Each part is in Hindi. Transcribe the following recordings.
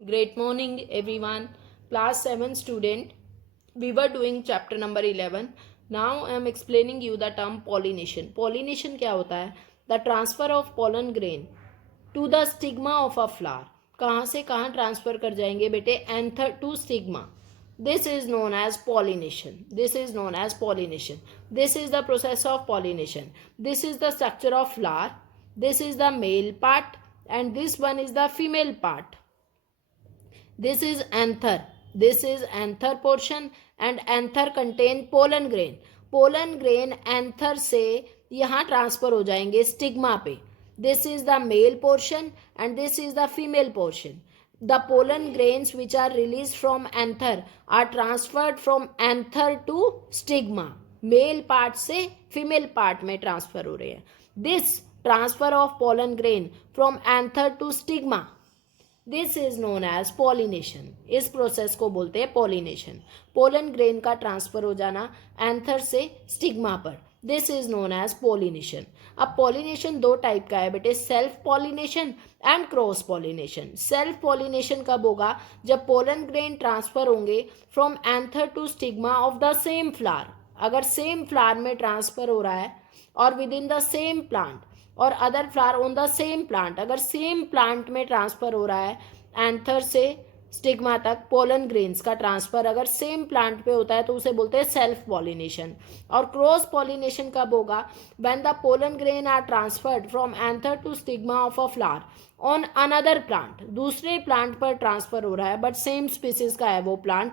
Great morning, everyone. Class 7 student. We were doing chapter number 11. Now I am explaining you the term pollination. Pollination क्या होता है? The transfer of pollen grain to the stigma of a flower. कहाँ से कहाँ ट्रांसफर कर जाएंगे बेटे? Anther to stigma. This is known as pollination. This is known as pollination. This is the process of pollination. This is the structure of flower. This is the male part and this one is the female part. This is anther. This is anther portion and anther contain pollen grain. Pollen grain anther से यहाँ ट्रांसफर हो जाएंगे स्टिग्मा पे. This is the male portion and this is the female portion. The pollen grains which are released from anther are transferred from anther to stigma. Male part से female part में ट्रांसफर हो रहे हैं. This transfer of pollen grain from anther to stigma, this is known as pollination. इस प्रोसेस को बोलते हैं पॉलिनेशन. पोलन ग्रेन का ट्रांसफर हो जाना एंथर से स्टिग्मा पर, this is known as pollination. अब पॉलिनेशन दो टाइप का है बेटे, self pollination and cross pollination. Self pollination कब होगा? जब पोलन ग्रेन ट्रांसफर होंगे from anther to stigma of the same flower. अगर सेम फ्लावर में ट्रांसफर हो रहा है और within the same plant और other flower on the same plant, अगर सेम प्लांट में ट्रांसफर हो रहा है एंथर से स्टिग्मा तक, पोलन ग्रेन्स का ट्रांसफर अगर सेम प्लांट पे होता है तो उसे बोलते हैं सेल्फ पॉलिनेशन. और क्रॉस पॉलिनेशन कब होगा? When the pollen grain are transferred from anther to stigma of a flower on another plant. दूसरे प्लांट पर ट्रांसफर हो रहा है बट सेम स्पीसीज का है वो plant.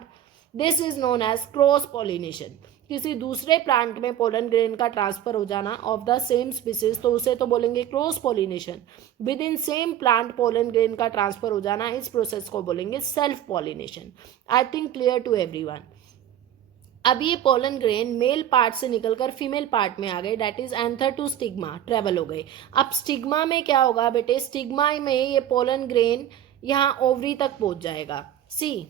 This is known as cross pollination. किसी दूसरे प्लांट में पोलन ग्रेन का ट्रांसफर हो जाना ऑफ द सेम स्पीसीज, तो उसे तो बोलेंगे cross pollination. Within same plant pollen grain का ट्रांसफर हो जाना, इस प्रोसेस को बोलेंगे self pollination. I think clear to everyone. अब ये पोलन ग्रेन मेल पार्ट से निकलकर फीमेल पार्ट में आ गए, that is anther to stigma travel हो गए. अब स्टिग्मा में क्या होगा बेटे? स्टिग्मा में ये पोलन ग्रेन यहाँ ओवरी तक पहुंच जाएगा. सी,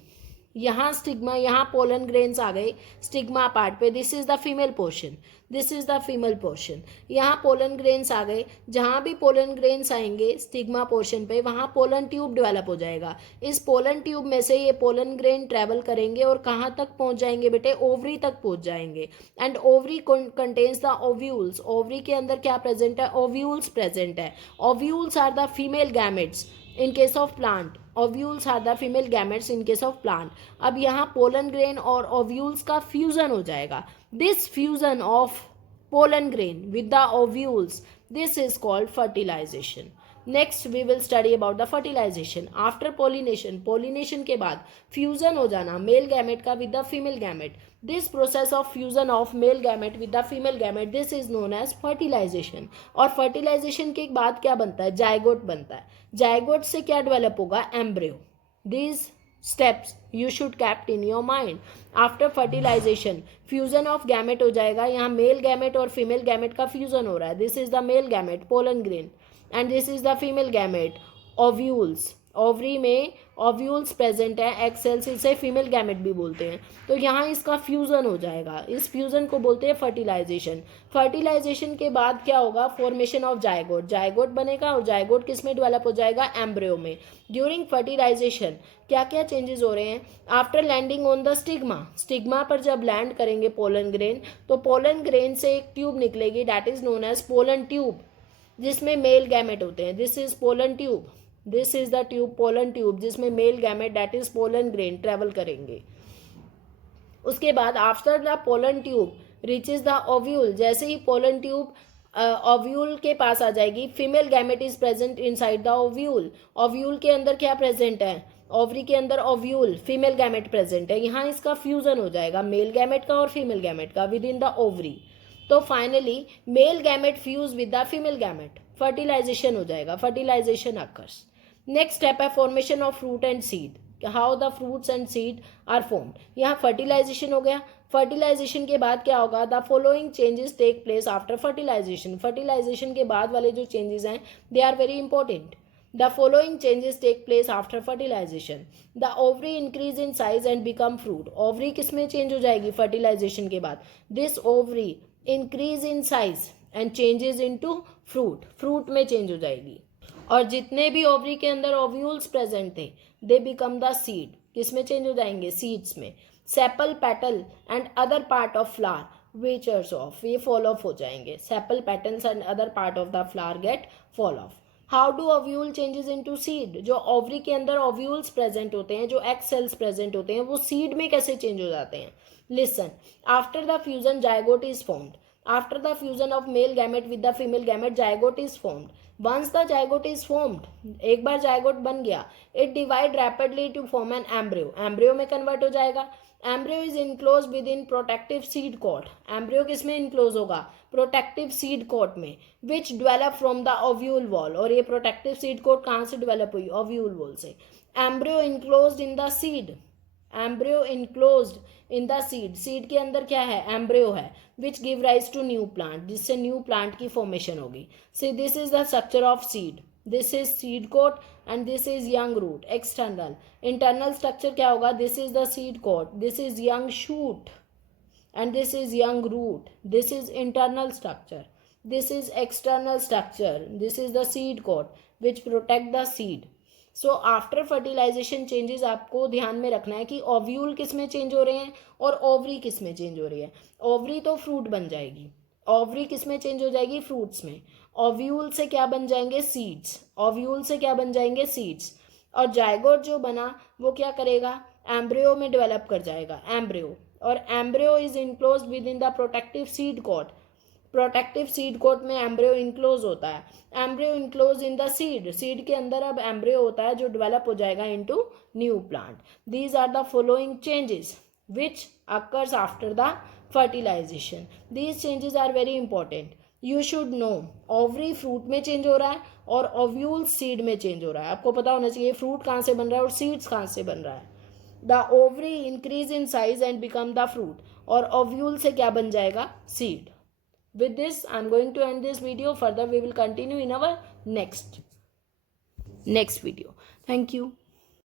यहाँ स्टिग्मा, यहाँ पोलन ग्रेन्स आ गए स्टिग्मा पार्ट पे. This is the female portion, this is the female portion. यहाँ पोलन ग्रेन्स आ गए. जहाँ भी पोलन ग्रेन्स आएंगे स्टिग्मा पोर्शन पे, वहाँ पोलन ट्यूब डेवलप हो जाएगा. इस पोलन ट्यूब में से ये पोलन ग्रेन ट्रेवल करेंगे और कहाँ तक पहुँच जाएंगे बेटे? ओवरी तक पहुँच जाएंगे. And ovary contains the ovules. Ovary के अंदर क्या प्रेजेंट है? ओव्यूल्स प्रेजेंट है. Ovules are the female gametes in case of plant. Ovules are the female gametes in case of plant. अब यहाँ pollen grain और ovules का fusion हो जाएगा. This fusion of pollen grain with the ovules, this is called fertilization. Next we will study about the fertilization. After pollination, pollination के बाद fusion हो जाना male gamete का with the female gamete. This process of fusion of male gamete with the female gamete, this is known as fertilization. और fertilization के बाद क्या बनता है? जायगोट बनता है. जायगोट से क्या डेवलप होगा? Embryo. These steps you should kept in your mind. After fertilization, fusion of gamete हो जाएगा. यहाँ male gamete और female gamete का fusion हो रहा है. This is the male gamete, pollen grain, and this is the female gamete, ovules. Ovary में ओव्यूल्स प्रेजेंट है, एक्स सेल्स, इसे फीमेल गैमेट भी बोलते हैं. तो यहाँ इसका फ्यूज़न हो जाएगा. इस फ्यूज़न को बोलते हैं फर्टिलाइजेशन. फर्टिलाइजेशन के बाद क्या होगा? Formation of zygote. जायगोट बनेगा और जायगोट किस में डेवलप हो जाएगा? एम्ब्रियो में. ड्यूरिंग फर्टिलाइजेशन क्या क्या चेंजेस हो रहे हैं? After landing on the stigma, stigma पर जब लैंड करेंगे पोलन ग्रेन, तो पोलन ग्रेन से एक ट्यूब निकलेगी, that is known as pollen tube, जिसमें मेल गैमेट होते हैं. This is pollen tube. This is the tube, pollen tube, जिसमें male gamete that is pollen grain travel करेंगे. उसके बाद after the pollen tube reaches the ovule, जैसे ही पोलन ट्यूब ओव्यूल के पास आ जाएगी, female gamete is present inside the ovule. Ovule के अंदर क्या प्रेजेंट है? ओवरी के अंदर ओव्यूल, फीमेल गैमेट प्रेजेंट है. यहाँ इसका फ्यूजन हो जाएगा मेल गैमेट का और फीमेल गैमेट का विद इन द ओवरी. तो finally male gamete fuse with the female gamete, fertilization हो जाएगा. Fertilization occurs. नेक्स्ट स्टेप है formation of fruit and seed. How the fruits and seed are formed. यहाँ फर्टिलाइजेशन हो गया. फर्टिलाइजेशन के बाद क्या होगा? The following changes take place after fertilization. Fertilization के बाद वाले जो चेंजेस हैं they are very important. The following changes take place after fertilization. The ovary increase in size and become fruit. Ovary किस में चेंज हो जाएगी फर्टिलाइजेशन के बाद? This ovary increase in size and changes into fruit. Fruit में चेंज हो जाएगी. और जितने भी ओवरी के अंदर ओव्यूल्स प्रेजेंट थे दे बिकम द सीड, किस में चेंज हो जाएंगे, सीड्स में. Sepal, petal and other part of flower withers off, ये फॉल ऑफ हो जाएंगे. Sepal, petals and other part of the flower get fall off. How do ovule changes into seed, जो ओवरी के अंदर ओव्यूल्स प्रेजेंट होते हैं, जो एग सेल्स प्रेजेंट होते हैं, वो सीड में कैसे चेंज हो जाते हैं. Listen, after the fusion zygote is formed. After the fusion of male gamete with the female gamete, zygote is formed. Once the zygote is formed, एक बार zygote बन गया, it divide rapidly to form an embryo. Embryo में convert हो जाएगा. Embryo is enclosed within protective seed coat. Embryo किस में enclose होगा, protective seed coat में, which develop from the ovule wall. और ये protective seed coat कहाँ से develop हुई, ovule wall से. Embryo enclosed in the seed. Embryo enclosed in the seed, seed के अंदर क्या है, एम्ब्रियो है, which give rise to new plant, जिससे न्यू प्लांट की फॉर्मेशन होगी. See this is the structure of seed. This is seed coat and this is young root. External, internal structure क्या होगा, this is the seed coat, this is young shoot and this is young root. This is internal structure, this is external structure, this is the seed coat which protect the seed. So after fertilization changes आपको ध्यान में रखना है कि ओव्यूल किस में चेंज हो रहे हैं और ओवरी किस में चेंज हो रही है. ओवरी तो फ्रूट बन जाएगी, ओवरी किस में चेंज हो जाएगी, फ्रूट्स में. ओव्यूल से क्या बन जाएंगे, सीड्स. ओव्यूल से क्या बन जाएंगे, सीड्स. और जायगोट जो बना वो क्या करेगा, एम्ब्रियो में डेवलप कर जाएगा, एम्ब्रियो. और embryo is enclose within the protective seed coat. Protective seed coat में एम्ब्रियो इनक्लोज होता है. Embryo enclose in the seed, seed के अंदर अब एम्ब्रियो होता है जो डेवलप हो जाएगा into new plant. These are the following changes which occurs after the fertilization. These changes are very important. You should know, ovary fruit में चेंज हो रहा है और ओव्यूल सीड में चेंज हो रहा है. आपको पता होना चाहिए फ्रूट कहाँ से बन रहा है और सीड्स कहाँ से बन रहा है. The ovary increase in size and become the fruit, और ओव्यूल से क्या बन जाएगा, seed. With this, I am going to end this video. Further, we will continue in our next video. Thank you.